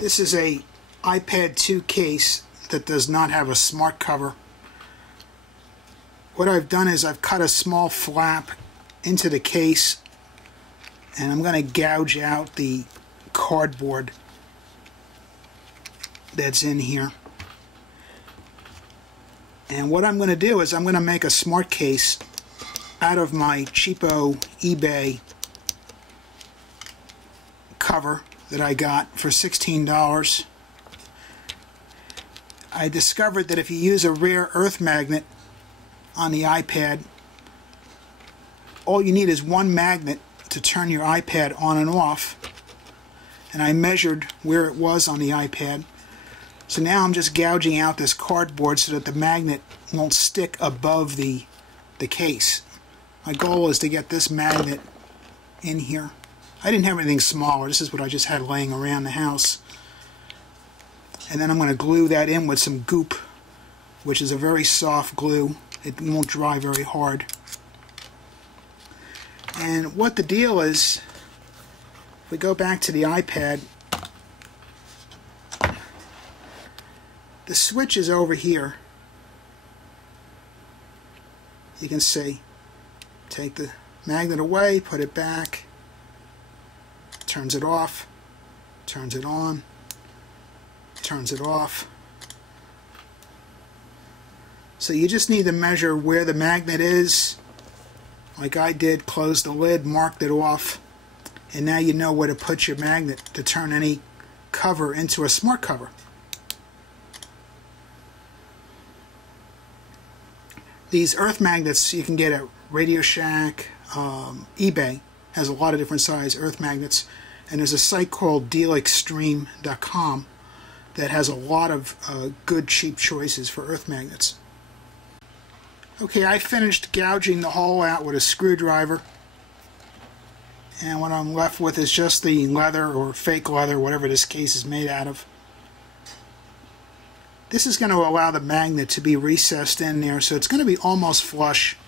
This is a iPad 2 case that does not have a smart cover. What I've done is I've cut a small flap into the case, and I'm going to gouge out the cardboard that's in here. And what I'm going to do is I'm going to make a smart case out of my cheapo eBay cover that I got for $16. I discovered that if you use a rare earth magnet on the iPad, all you need is one magnet to turn your iPad on and off. And I measured where it was on the iPad. So now I'm just gouging out this cardboard so that the magnet won't stick above the case. My goal is to get this magnet in here. I didn't have anything smaller. This is what I just had laying around the house. And then I'm going to glue that in with some goop, which is a very soft glue. It won't dry very hard. And what the deal is, if we go back to the iPad, the switch is over here. You can see. Take the magnet away, put it back, turns it off, turns it on, turns it off. So you just need to measure where the magnet is, like I did, close the lid, marked it off, and now you know where to put your magnet to turn any cover into a smart cover. These earth magnets you can get at Radio Shack, eBay has a lot of different size earth magnets, and there's a site called dealextreme.com that has a lot of good cheap choices for earth magnets. Okay, I finished gouging the hole out with a screwdriver, and what I'm left with is just the leather or fake leather, whatever this case is made out of. This is going to allow the magnet to be recessed in there, so it's going to be almost flush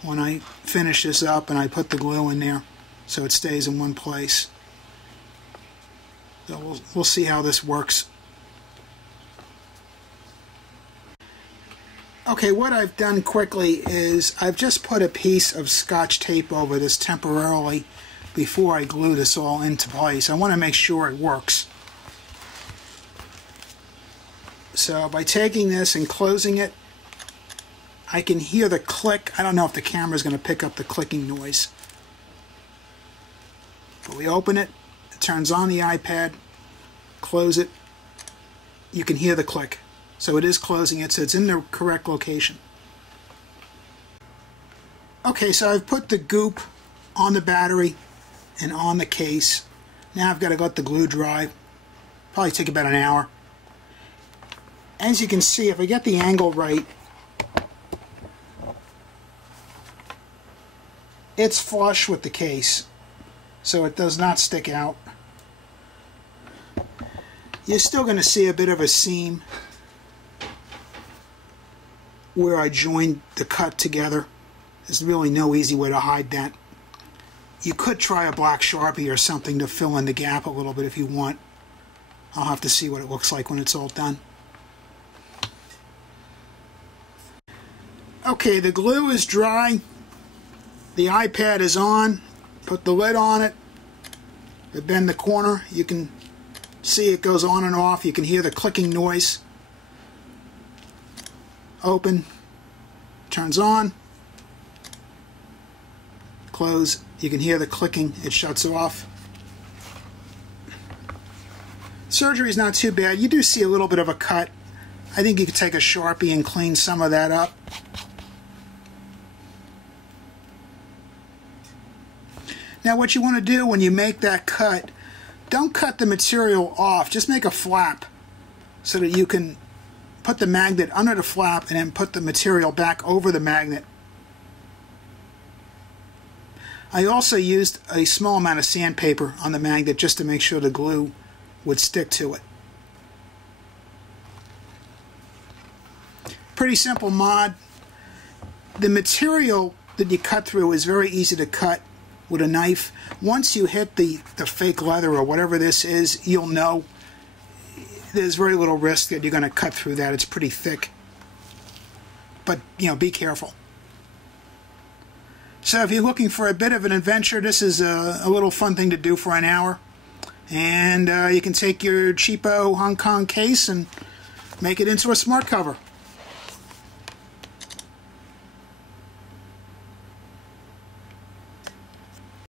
when I finish this up and I put the glue in there so it stays in one place. So we'll see how this works. Okay, what I've done quickly is I've just put a piece of Scotch tape over this temporarily before I glue this all into place. I want to make sure it works. So by taking this and closing it, I can hear the click. I don't know if the camera is going to pick up the clicking noise. But we open it, it turns on the iPad, close it, you can hear the click. So it is closing it, so it's in the correct location. Okay, so I've put the goop on the battery and on the case. Now I've got to let the glue dry. Probably take about an hour. As you can see, if I get the angle right, it's flush with the case, so it does not stick out. You're still going to see a bit of a seam where I joined the cut together. There's really no easy way to hide that. You could try a black Sharpie or something to fill in the gap a little bit if you want. I'll have to see what it looks like when it's all done. Okay, the glue is dry. The iPad is on. Put the lid on it. I bend the corner. You can see it goes on and off. You can hear the clicking noise. Open. Turns on. Close. You can hear the clicking. It shuts off. Surgery is not too bad. You do see a little bit of a cut. I think you could take a Sharpie and clean some of that up. Now what you want to do when you make that cut, don't cut the material off, just make a flap so that you can put the magnet under the flap and then put the material back over the magnet. I also used a small amount of sandpaper on the magnet just to make sure the glue would stick to it. Pretty simple mod. The material that you cut through is very easy to cut with a knife. Once you hit the fake leather or whatever this is, you'll know there's very little risk that you're going to cut through that. It's pretty thick. But, you know, be careful. So if you're looking for a bit of an adventure, this is a little fun thing to do for an hour. And you can take your cheapo Hong Kong case and make it into a smart cover.